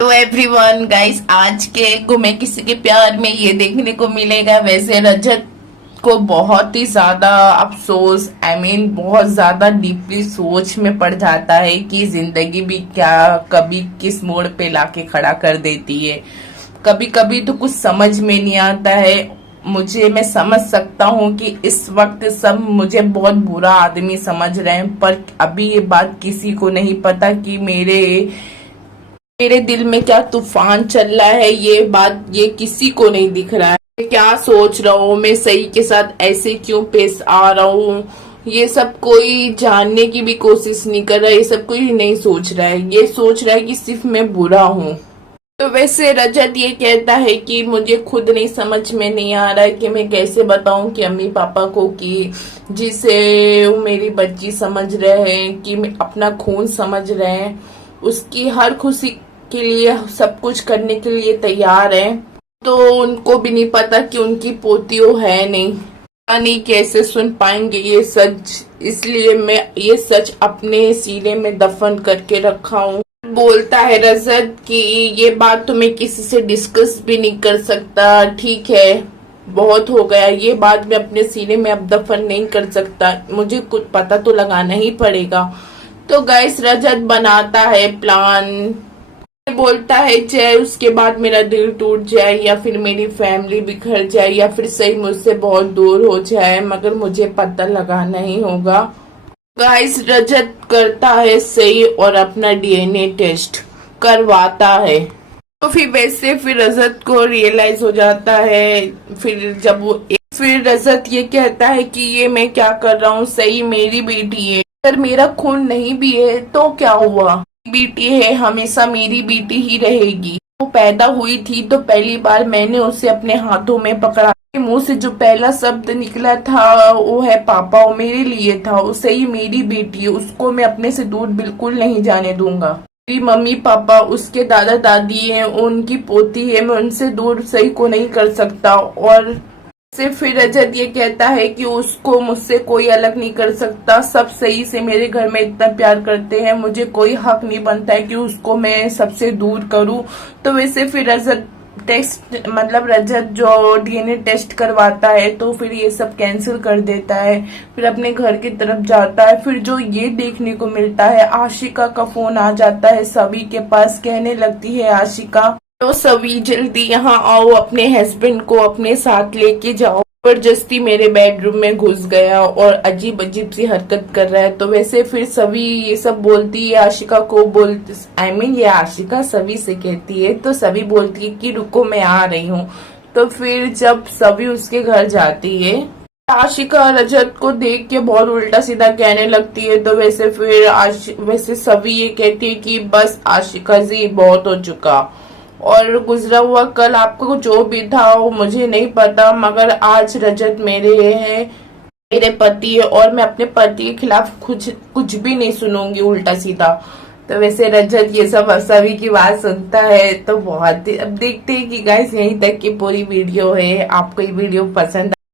तो everyone guys, आज के गुमे किसी के प्यार में ये देखने को मिलेगा। वैसे रजत को बहुत ही ज्यादा अफसोस बहुत ज्यादा डीपली सोच में पड़ जाता है कि जिंदगी भी क्या कभी किस मोड़ पे लाके खड़ा कर देती है। कभी कभी तो कुछ समझ में नहीं आता है। मैं समझ सकता हूँ कि इस वक्त सब मुझे बहुत बुरा आदमी समझ रहे हैं, पर अभी ये बात किसी को नहीं पता कि मेरे दिल में क्या तूफान चल रहा है। ये किसी को नहीं दिख रहा है। मैं क्या सोच रहा हूँ, मैं सही के साथ ऐसे क्यों पेश आ रहा हूँ, ये सब कोई जानने की भी कोशिश नहीं कर रहा है। ये सब कोई नहीं सोच रहा है। ये सोच रहा है कि सिर्फ मैं बुरा हूँ। तो वैसे रजत ये कहता है कि मुझे खुद नहीं समझ में नहीं आ रहा है कि मैं कैसे बताऊं कि अम्मी पापा को कि जिसे वो मेरी बच्ची समझ रहे हैं, कि अपना खून समझ रहे हैं, उसकी हर खुशी के लिए सब कुछ करने के लिए तैयार है। तो उनको भी नहीं पता कि उनकी पोती वो है नहीं। पता नहीं कैसे सुन पाएंगे ये सच, इसलिए मैं ये सच अपने सीने में दफन करके रखा हूँ। बोलता है रजत कि ये बात तो मैं किसी से डिस्कस भी नहीं कर सकता। ठीक है, बहुत हो गया, ये बात मैं अपने सीने में अब दफन नहीं कर सकता। मुझे कुछ पता तो लगाना ही पड़ेगा। तो गाइस, रजत बनाता है प्लान। बोलता है चाहे उसके बाद मेरा दिल टूट जाए, या फिर मेरी फैमिली बिखर जाए, या फिर सही मुझसे बहुत दूर हो जाए, मगर मुझे पता लगाना ही होगा। गाइस, रजत करता है सही और अपना डीएनए टेस्ट करवाता है। तो फिर रजत को रियलाइज हो जाता है। फिर रजत ये कहता है कि ये मैं क्या कर रहा हूँ, सही मेरी बेटी है। अगर मेरा खून नहीं भी है तो क्या हुआ, बेटी है, हमेशा मेरी बेटी ही रहेगी। वो पैदा हुई थी तो पहली बार मैंने उसे अपने हाथों में पकड़ा। मुंह से जो पहला शब्द निकला था वो है पापा। वो मेरे लिए था। वो सही मेरी बेटी है, उसको मैं अपने से दूर बिल्कुल नहीं जाने दूंगा। मेरी मम्मी पापा, उसके दादा दादी हैं, उनकी पोती है, मैं उनसे दूर सही को नहीं कर सकता। और सिर्फ फिर रजत ये कहता है कि उसको मुझसे कोई अलग नहीं कर सकता। सब सही से मेरे घर में इतना प्यार करते हैं, मुझे कोई हक नहीं बनता है कि उसको मैं सबसे दूर करूं। तो वैसे फिर रजत जो डीएनए टेस्ट करवाता है तो फिर ये सब कैंसिल कर देता है। फिर अपने घर की तरफ जाता है। फिर जो ये देखने को मिलता है, आशिका का फोन आ जाता है सभी के पास। कहने लगती है आशिका, तो सभी जल्दी यहाँ आओ, अपने हस्बैंड को अपने साथ लेके जाओ। जबरदस्ती मेरे बेडरूम में घुस गया और अजीब अजीब सी हरकत कर रहा है। तो वैसे फिर सभी ये सब बोलती है आशिका को, ये आशिका सभी से कहती है। तो सभी बोलती है कि रुको मैं आ रही हूँ। तो फिर जब सभी उसके घर जाती है, आशिका रजत को देख के बहुत उल्टा सीधा कहने लगती है। तो वैसे सभी ये कहती है कि बस आशिका जी, बहुत हो चुका, और गुजरा हुआ कल आपको जो भी था वो मुझे नहीं पता, मगर आज रजत मेरे पति है, और मैं अपने पति के खिलाफ कुछ भी नहीं सुनूंगी उल्टा सीधा। तो वैसे रजत ये सब सभी की बात सुनता है। तो बहुत अब देखते हैं कि गाइस, यहीं तक की पूरी वीडियो है। आपको ये वीडियो पसंद